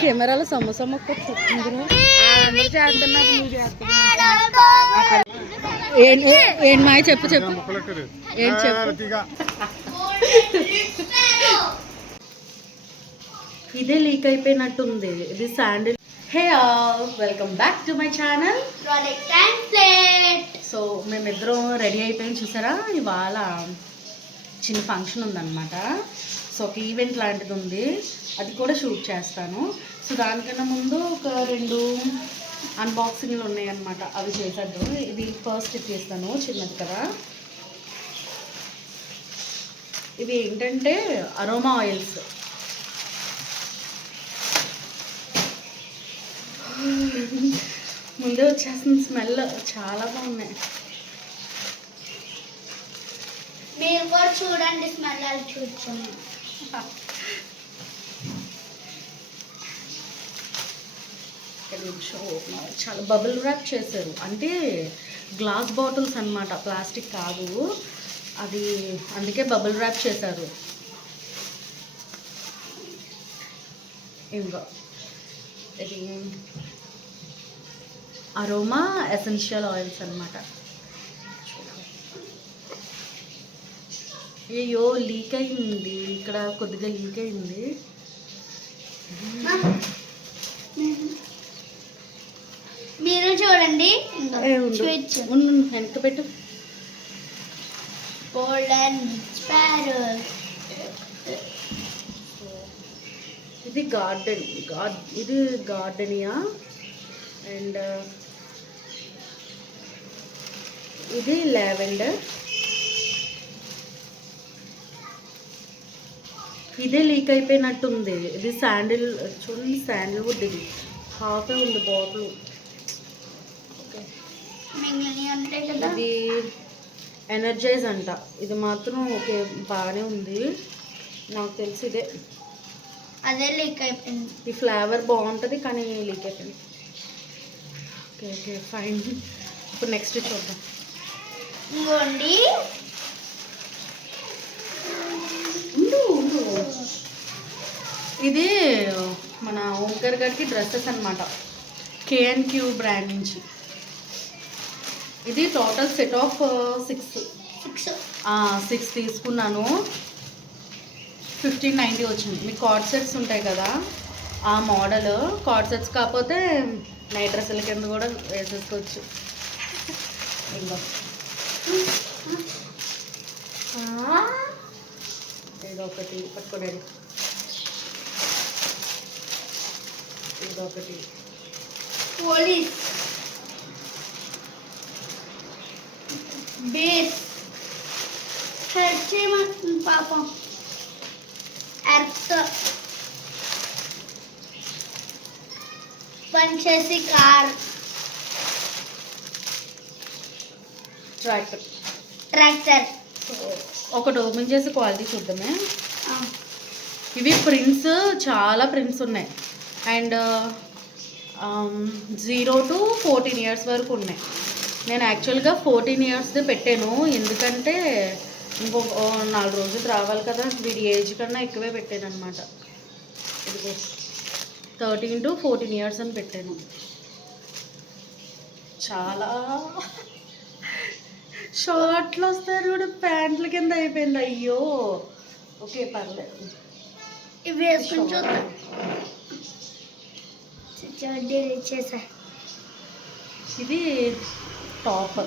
కెమెరాలో సమోసా మొక్క ఏంటి మాయ చెప్పు ఏంటి చెప్పు. ఇదే లీక్ అయిపోయినట్టుంది. ఇది sandal. Hey welcome back to my channel. So మేమిద్దరం రెడీ అయిపోయింది చూసారా. ఇవాళ చిన్న ఫంక్షన్ ఉందన్నమాట. సో ఒక ఈవెంట్ లాంటిది ఉంది, అది కూడా షూట్ చేస్తాను. సో దానికన్నా ముందు ఒక 2 అన్బాక్సింగ్లు ఉన్నాయన్నమాట, అవి చేసేద్దాం. ఇది ఫస్ట్ చేస్తాను, చిన్నది కదా. ఇవి ఏంటంటే అరోమా ఆయిల్స్. ముందే వచ్చేస్తుంది స్మెల్, చాలా బాగున్నాయి. మీరు కూడా చూడండి, స్మెల్ అది చూడండి. చాలా బబుల్ ర్యాప్ చేశారు, అంటే గ్లాస్ బాటిల్స్ అన్నమాట, ప్లాస్టిక్ కాదు అది, అందుకే బబుల్ ర్యాప్ చేశారు. ఇంకా ఇది అరోమా ఎసెన్షియల్ ఆయిల్స్ అన్నమాట. అయ్యో లీక్ అయింది, ఇక్కడ కొద్దిగా లీక్ అయింది. మీరు చూడండి, వెనక పెట్టు. ఇది ఇది గార్డెనియా, అండ్ ఇది లావెండర్. ఇదే లీక్ అయిపోయినట్టుంది. ఇది శాండిల్, చూడండి శాండిల్వుడ్. ఇది హాఫే ఉంది బాటిల్. ఇది ఎనర్జైజ్ అంట, ఇది మాత్రం ఓకే బాగానే ఉంది, నాకు తెలిసి ఇదే. అదే లీక్ అయిపోయింది. ఈ ఫ్లేవర్ బాగుంటుంది కానీ లీక్ అయిపోయింది. Okay okay fine. ఇప్పుడు నెక్స్ట్ చూద్దాం. ఇంకోండి, ఇది మన ఓంకర్ గారికి డ్రెస్సెస్ అనమాట, KNQ బ్రాండ్ నుంచి. ఇది టోటల్ సెట్ ఆఫ్ 6 తీసుకున్నాను. 1590 వచ్చింది. మీకు కార్డ్ సెట్స్ ఉంటాయి కదా, ఆ మోడల్ కార్డ్ సెట్స్, కాకపోతే నైట్ డ్రెస్సుల కింద కూడా వేసేసుకోవచ్చు. ఇంకా ఇదొకటి పట్టుకోండి, ఇదొకటి పోలీస్ బేస్ హెడ్ చేయమంటుంది పాపం. ఎర్త్ పంచేసి కార్, ట్రాక్టర్. ఒకటి ఓపెన్ చేసి క్వాలిటీ చూద్దామే. ఇవి ప్రింట్స్, చాలా ప్రింట్స్ ఉన్నాయి, అండ్ 0 to 14 ఇయర్స్ వరకు ఉన్నాయి. నేను యాక్చువల్గా 14 ఇయర్స్ది పెట్టాను, ఎందుకంటే ఇంకొక 4 రోజులు రావాలి కదా, వీడి ఏజ్ కన్నా ఎక్కువే పెట్టాను అనమాట. ఇదిగో 13 to 14 ఇయర్స్ అని పెట్టాను. చాలా షార్ట్లు వస్తారు కూడా, ప్యాంట్ల కింద అయిపోయింది. అయ్యో ఓకే పర్లేదు. ఇవి వేసుకుని చూద్దాం. ఇది టాప్,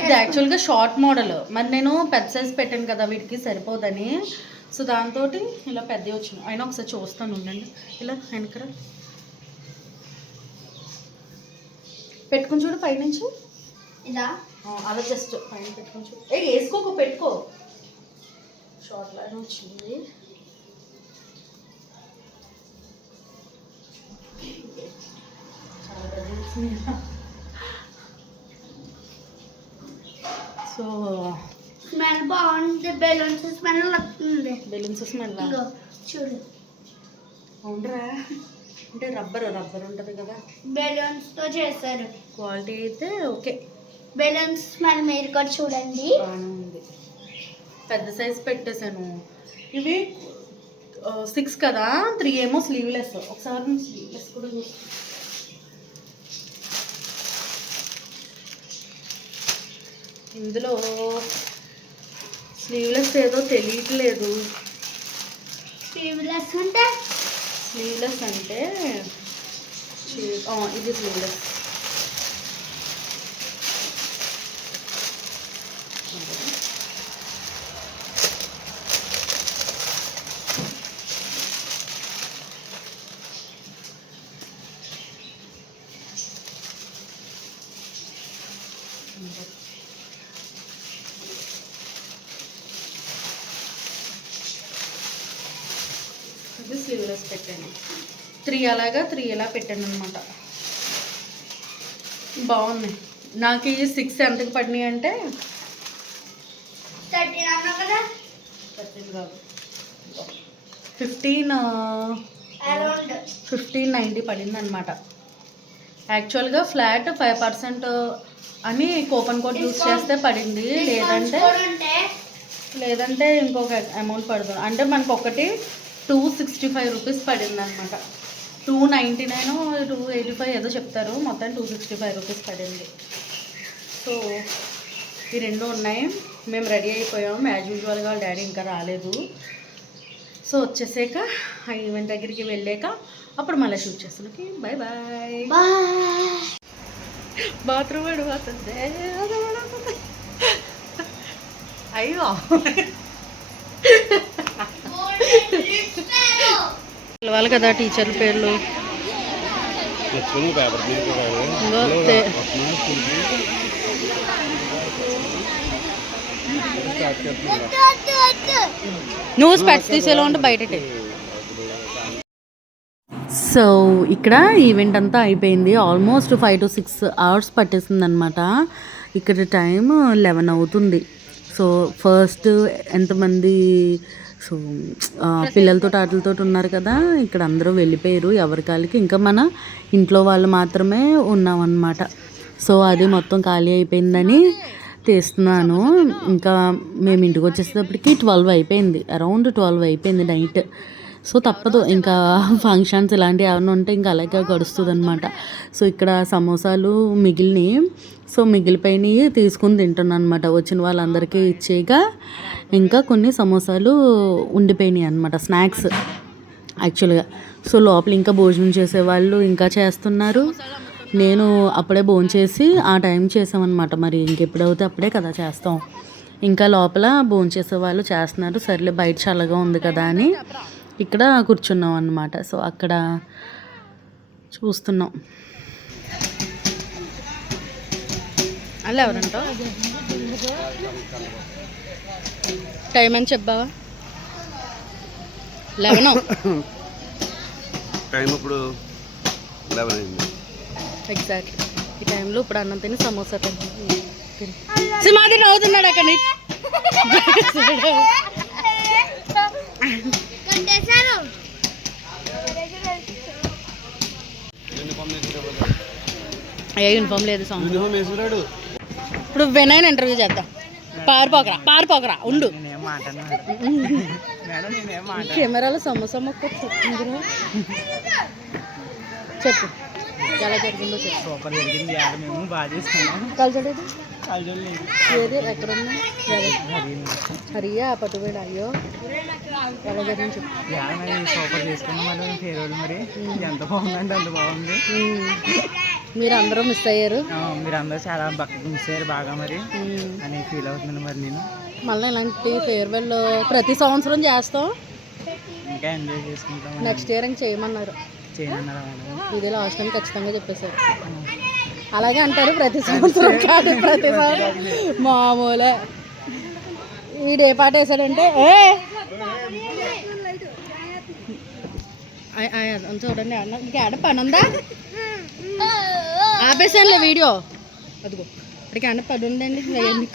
ఇది యాక్చువల్గా షార్ట్ మోడల్. మరి నేను పెద్ద సైజ్ పెట్టాను కదా, వీటికి సరిపోదని, సో దాంతో ఇలా పెద్దవి వచ్చినాయి. అయినా ఒకసారి చూస్తాను ఉండండి. ఇలా వెనకర పెట్టుకుని చూడు, పైనుంచి ఇదా అలా జస్ట్ పైన పెట్టుకుని చూడు. వేసుకోకు, పెట్టుకో. షార్ట్ లాగా వచ్చింది. సో స్మెల్ బాగుంది, బెలూన్స్ స్మెల్ వస్తుంది. బెలూన్స్ స్మెల్ చూడు, అవునరా, అంటే రబ్బర్ ఉంటుంది కదా, బెలూన్స్తో చేశారు. క్వాలిటీ అయితే ఓకే. బెలూన్స్ స్మెల్ మీరు కూడా చూడండి, బాగానే ఉంది. పెద్ద సైజ్ పెట్టేశాను. ఇవి 6 కదా, 3 ఏమో స్లీవ్లెస్. ఒకసారి స్లీవ్లెస్ కూడా చూస్తాను. ఇందులో స్లీవ్లెస్ ఏదో తెలియట్లేదు. స్లీవ్లెస్ అంటే ఇది స్లీవ్లెస్. ఇది స్లీవ్లెస్ పెట్టాను. 3 అలాగా 3 ఇలా పెట్టాను అనమాట. బాగుంది. నాకు ఈ 6 ఎంతకు పడినాయి అంటే 13 కదా, 13 కాదు 1590 పడింది అనమాట. యాక్చువల్గా ఫ్లాట్ 5% అని కూపన్ కోడ్ యూజ్ చేస్తే పడింది. లేదంటే ఇంకొక అమౌంట్ పడుతుంది. అంటే మనకు ఒకటి 265 రూపీస్ పడింది అనమాట. 299 285 ఏదో చెప్తారు, మొత్తం 265 రూపీస్ పడింది. సో ఈ 2 ఉన్నాయి. మేము రెడీ అయిపోయాము. యాజ్ యూజువల్గా వాళ్ళ డాడీ ఇంకా రాలేదు. సో వచ్చేసాక ఆ ఈవెంట్ దగ్గరికి వెళ్ళాక అప్పుడు మళ్ళీ షూట్ చేస్తాను. Bye bye. బాత్రూమ్ పడిపోతుంది. అయ్యో పిలవాలి కదా టీచర్ల పేర్లు. నువ్వు స్పెట్స్ తీసేలా ఉంటే బయట. సో ఇక్కడ ఈవెంట్ అంతా అయిపోయింది. ఆల్మోస్ట్ 5 to 6 hours పట్టేసింది అనమాట. ఇక్కడ టైం 11 అవుతుంది. సో ఫస్ట్ ఎంతమంది సో పిల్లలతో ఆటలతో ఉన్నారు కదా, ఇక్కడ అందరూ వెళ్ళిపోయారు ఎవరి కాళ్ళకి. ఇంకా మన ఇంట్లో వాళ్ళు మాత్రమే ఉన్నామన్నమాట. సో అది మొత్తం ఖాళీ అయిపోయిందని తీస్తున్నాను. ఇంకా మేము ఇంటికి వచ్చేసేటప్పటికి 12 అయిపోయింది, అరౌండ్ 12 అయిపోయింది నైట్. సో తప్పదు, ఇంకా ఫంక్షన్స్ ఇలాంటివి ఏమైనా ఉంటే ఇంకా అలాగే గడుస్తుంది అనమాట. సో ఇక్కడ సమోసాలు మిగిలినవి, సో మిగిలిపోయినవి తీసుకుని తింటున్నాను అనమాట. వచ్చిన వాళ్ళందరికీ ఇచ్చేగా ఇంకా కొన్ని సమోసాలు ఉండిపోయినాయి అనమాట, స్నాక్స్ యాక్చువల్గా. సో లోపల ఇంకా భోజనం చేసేవాళ్ళు ఇంకా చేస్తున్నారు. నేను అప్పుడే భోజనం చేసి ఆ టైం చేసామన్నమాట. మరి ఇంకెప్పుడైతే అప్పుడే కదా చేస్తాం. ఇంకా లోపల భోజనం చేసేవాళ్ళు చేస్తున్నారు. సర్లే బయట చల్లగా ఉంది కదా అని ఇక్కడ కూర్చున్నాం అన్నమాట. సో అక్కడ చూస్తున్నాం. అలా ఎవరంటో టైం అని చెప్పావా? 11 టైం ఇప్పుడు 11 అయింది ఎగ్జాక్ట్లీ. ఈ టైంలో ఇప్పుడు అన్నం తిని సమోసా తిని సిమాది నవ్వుతున్నాడు అక్కడ. అయ్యా యూనిఫామ్ లేదు సాంగ్. ఇప్పుడు వినయ్ ఇంటర్వ్యూ చేద్దాం. పారిపోకరా ఉండు. కెమెరాలో సమోసా మొక్క చెప్పు ఎలా జరిగిందో చెప్పు. సూపర్ జరిగింది, మేము బాగా చేసుకున్నాం. కల్చలేదు ఏది ఎక్కడున్నా హరియా పట్టుబడి అయ్యో ఎలా జరిగింది చెప్పు. సూపర్ చేసుకున్నాం మరి ఫేర్వెల్. మరి ఎంత బాగుందంటే అంత బాగుంది. మీరు అందరూ మిస్ అయ్యారు. మీరు అందరూ చాలా బక్కగా మిస్ అయ్యారు బాగా మరి అని ఫీల్ అవుతున్నాను. మరి నేను మళ్ళీ ఇలాంటి ఫేర్వెల్ ప్రతి సంవత్సరం చేస్తాం, ఇంకా ఎంజాయ్ చేసుకుంటాం. నెక్స్ట్ ఇయర్ ఇంక చేయమన్నారు. ఇదే లాస్ట్ టైం ఖచ్చితంగా చెప్పేశారు. అలాగే అంటారు ప్రతి సంవత్సరం కాదు, ప్రతి సంవత్సరం మామూలే. వీడు ఏ పాట వేసాడంటే చూడండి ఇంకా ఆడ పని ఉందా ఆపేసానులే వీడియో. అదిగో ఇక్కడికి అన్న పని ఉందండి.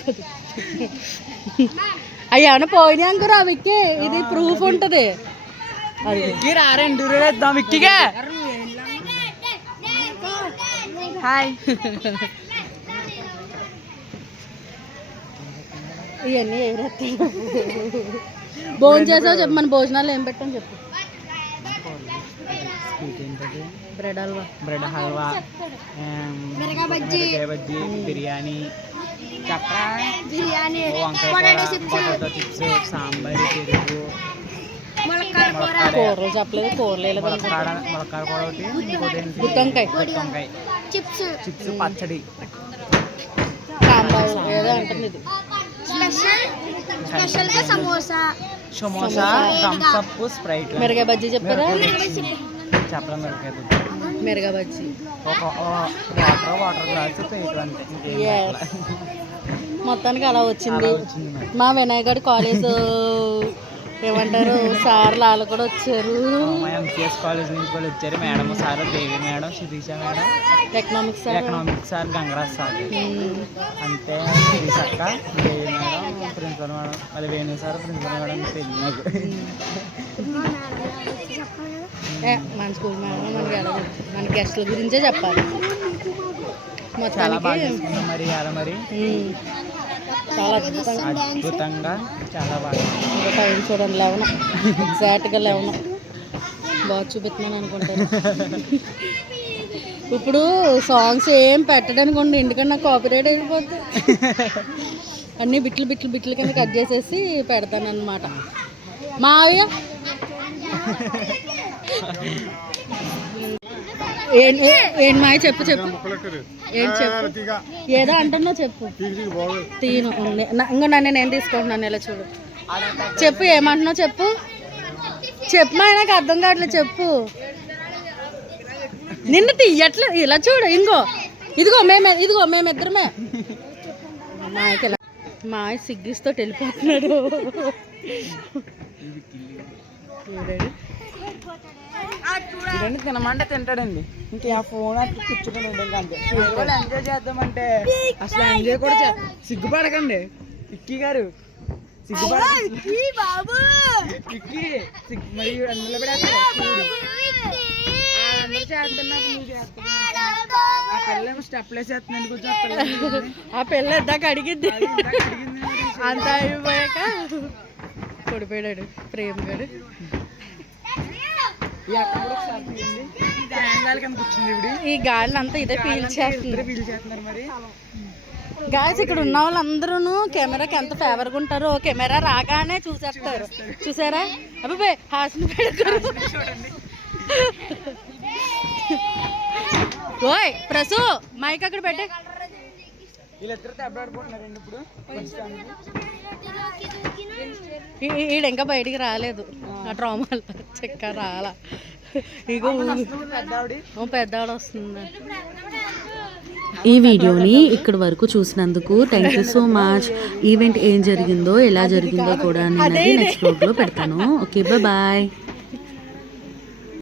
కాదు అవి ఏమన్నా పోయినా అనుకోరా విక్కి, ఇది ప్రూఫ్ ఉంటుంది. హాయ్ ఇవన్నీ ఎవరు భోజనం చేసావు చెప్పు. మన భోజనాలు ఏం పెట్టాను చెప్పు. స్వీట్ ఏంటది, బ్రెడ్ హల్వా, బ్రెడ్ హల్వా, మిరపకాయ బజ్జీ, మిరపకాయ బజ్జీ, బిర్యానీ, చక్రా, బిర్యానీ, వంకాయ కూర, పొటాటో చిప్స్, సాంబార్, పెరుగు, ములక్కాడ కూర, కూరలు చెప్పలేదు, కూరలు ములక్కాడ కూర ఒకటి, ఇంకోటి ఏంటి? గుత్తొంకాయ, గుత్తొంకాయ, చిప్స్, చిప్స్, పచ్చడి, సాంబార్ ఏదో అంటుంది ఇది. స్పెషల్ గా samosa, samosa, Thums Up, Sprite. మిరగాయ బజ్జీ చెప్పారా? చెప్పడం మిరపకాయ బజ్జీ, మిరగాయ బజ్జీ, ఒక వాటర్ గ్లాస్ పెయింట్ అంతే, ఇంకేం Yes. పెట్టాల. మొత్తానికి అలా వచ్చింది. అలా వచ్చింది మరి. మా వినాయకుడి కాలేజ్ ఏమంటారు సార్లు వాళ్ళు కూడా వచ్చారు. మా ఎంసీఎస్ కాలేజ్ నుంచి కూడా వచ్చారు. Madam sir, Devi madam, Sirisha madam, economics sir, economics sir, Gangaraj sir, అంతే. శిరీష అక్క, దేవి మేడం, ప్రిన్సిపల్ మేడం, మళ్ళీ వేణు సార్, ప్రిన్సిపల్ మేడం తెలియదు నాకు. మన స్కూల్ మేడం మనకి ఎలా మన గెస్ట్ల గురించే చెప్పాలి. చాలా బాగా మొత్తానికి చేసుకున్నాం మరి అలా మరి చాలా అద్భుతంగా. అద్భుతంగా చాలా బాగా. ఇంకా టైం చూడండి 11 ఎగ్జాక్ట్గా 11 బాగా చూపిస్తున్నాను అనుకుంటాను. ఇప్పుడు సాంగ్స్ ఏం పెట్టడానికి ఉండి ఎందుకంటే నాకు కాపీరైట్ అయిపోతుంది. అన్నీ బిట్లు కింద కట్ చేసేసి పెడతాను అనమాట. మావయ్య ఏంటి మాయ చెప్పు ఏంటి చెప్పు, ఏదో అంటున్నావు చెప్పు. తీను ఇంకో నన్ను నేను తీసుకుంటున్నాను, ఇలా చూడు. చెప్పు ఏమంటున్నావు చెప్పు మా నాకు అర్థం కావట్లేదు చెప్పు. నిన్ను తీయట్లేదు, ఇలా చూడు. ఇదిగో మేమిద్దరమే. మాయకి ఇలా మాయ సిగ్గిస్తో వెళ్ళిపోతున్నాడు. ఇవన్నీ తినమంటే తింటాడండి. ఇంకా ఆ ఫోన్ అట్లా కూర్చుని ఇంకా అంతే. ఎంజాయ్ చేద్దామంటే అసలు ఎంజాయ్ కూడా సిగ్గుపడకండి. ఇక్కీ గారు సిగ్గుపడకండి. ఇక్కీ మరి అందులో కూడా అందరూ చేస్తున్నారు, నువ్వు చేస్తున్నావు. ఆ పిల్లలు స్టెప్లు వేసేస్తున్నాను కొంచెం. ఆ పిల్ల ఇందాక అడిగింది, అంతా అయిపోయాక పడిపోయాడు ప్రేమ్ గారు. ఈ గాలిని అంతా ఇదే పీల్చేస్తున్నారు మరి. గాయస్ ఇక్కడ ఉన్న వాళ్ళందరూ కెమెరాకి ఎంత ఫేవర్గా ఉంటారో కెమెరా రాగానే చూసేస్తారు. చూసారా అబ్బాయి హాస్ని పెడతారు. ఓయ్ ప్రసు మైక్ అక్కడ పెట్టే. వీళ్ళిద్దరు దెబ్బలాడుకుంటున్నారండి ఇప్పుడు. ఈడు ఇంకా బయటికి రాలేదు, ఆ ట్రామాలో చెక్క రాలా. ఇగో పెద్దవాడు వస్తుంది. ఈ వీడియోని ఇక్కడ వరకు చూసినందుకు thank you so much. Event ఏం జరిగిందో ఎలా జరిగిందో కూడా నేను నెక్స్ట్ వ్లాగ్లో పెడతాను. Okay bye.